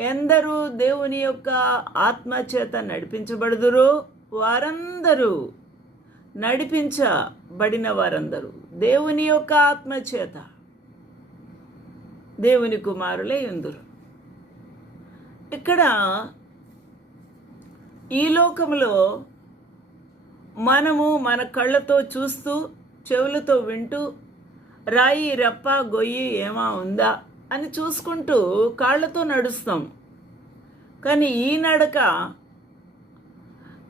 ఎందరూ దేవుని యొక్క ఆత్మ చేత నడిపించబడుదురో? వారందరూ నడిపించబడిన వారందరూ దేవుని యొక్క ఆత్మ చేత దేవుని కుమారులే ఎందురు ఇక్కడ ఈ లోకంలో మనము మన కళ్ళతో చూస్తూ చెవులతో వింటూ రాయి రెప్ప గొయ్యి ఏమా ఉందా? అని చూసుకుంటూ కాళ్ళతో నడుస్తాం. కానీ ఈ నడక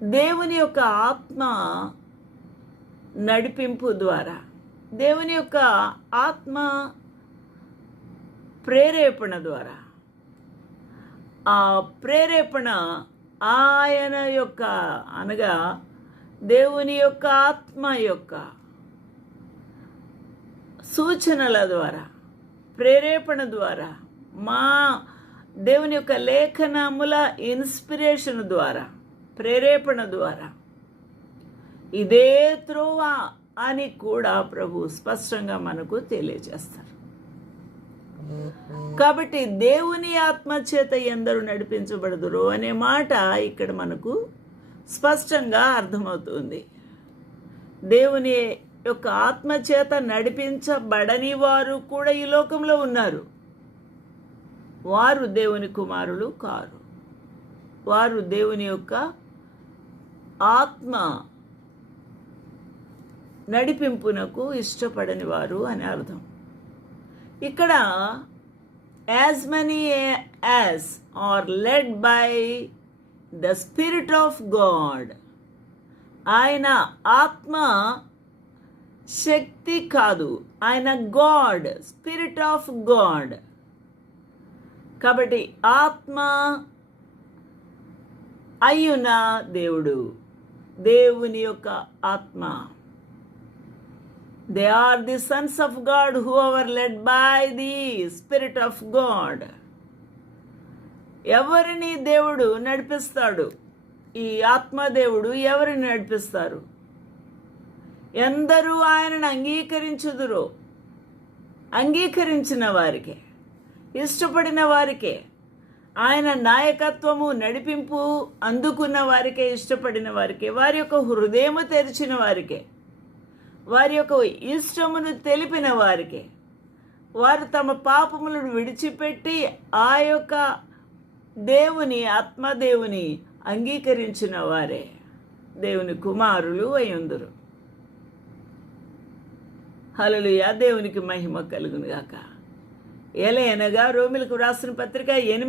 దేవుని యొక్క ఆత్మ నడిపింపు ద్వారా దేవుని యొక్క ఆత్మ ప్రేరేపణ ద్వారా. ఆ ప్రేరేపణ ఆయన యొక్క అనగా దేవుని యొక్క ఆత్మ యొక్క సూచనల ద్వారా. ప్రేరేపణ ద్వారా మా దేవుని యొక్క లేఖనముల ఇన్స్పిరేషన్ ద్వారా ప్రేరేపణ ద్వారా. ఇదే త్రోవ అని కూడా ప్రభు స్పష్టంగా మనకు తెలియజేస్తారు. కాబట్టి దేవుని ఆత్మ చేత ఎందరు నడిపించబడదురు అనే మాట ఇక్కడ మనకు స్పష్టంగా అర్థమవుతుంది. దేవుని యొక్క ఆత్మ చేత నడిపించబడని వారు కూడా ఈ లోకంలో ఉన్నారు. వారు దేవుని కుమారులు కారు. వారు దేవుని యొక్క ఆత్మ నడిపింపునకు ఇష్టపడని వారు అని అర్థం. ఇక్కడ as many as are led by the spirit of God ఆయన ఆత్మ శక్తి కాదు. ఆయన గాడ్ స్పిరిట్ ఆఫ్ గాడ్. కాబట్టి ఆత్మ అయ్యున దేవుడు దేవుని యొక్క ఆత్మ. They are the sons of God who are led by the spirit of God ఎవరిని దేవుడు నడిపిస్తాడు? ఈ ఆత్మదేవుడు ఎవరిని నడిపిస్తారు? ఎందరూ ఆయనను అంగీకరించుదురో. అంగీకరించిన వారికే ఇష్టపడిన వారికే ఆయన నాయకత్వము నడిపింపు అందుకున్న వారికే ఇష్టపడిన వారికే వారి యొక్క హృదయము తెరిచిన వారికే వారి యొక్క ఇష్టమును తెలిపిన వారికే వారు తమ పాపములను విడిచిపెట్టి ఆ యొక్క దేవుని ఆత్మదేవుని అంగీకరించిన వారే. దేవుని కుమారులు అయ్యుందురు. హలలుయ దేవునికి మహిమ కలుగునుగాక. ఏలయనగా రోమిలకు రాసిన పత్రిక ఎనిమిది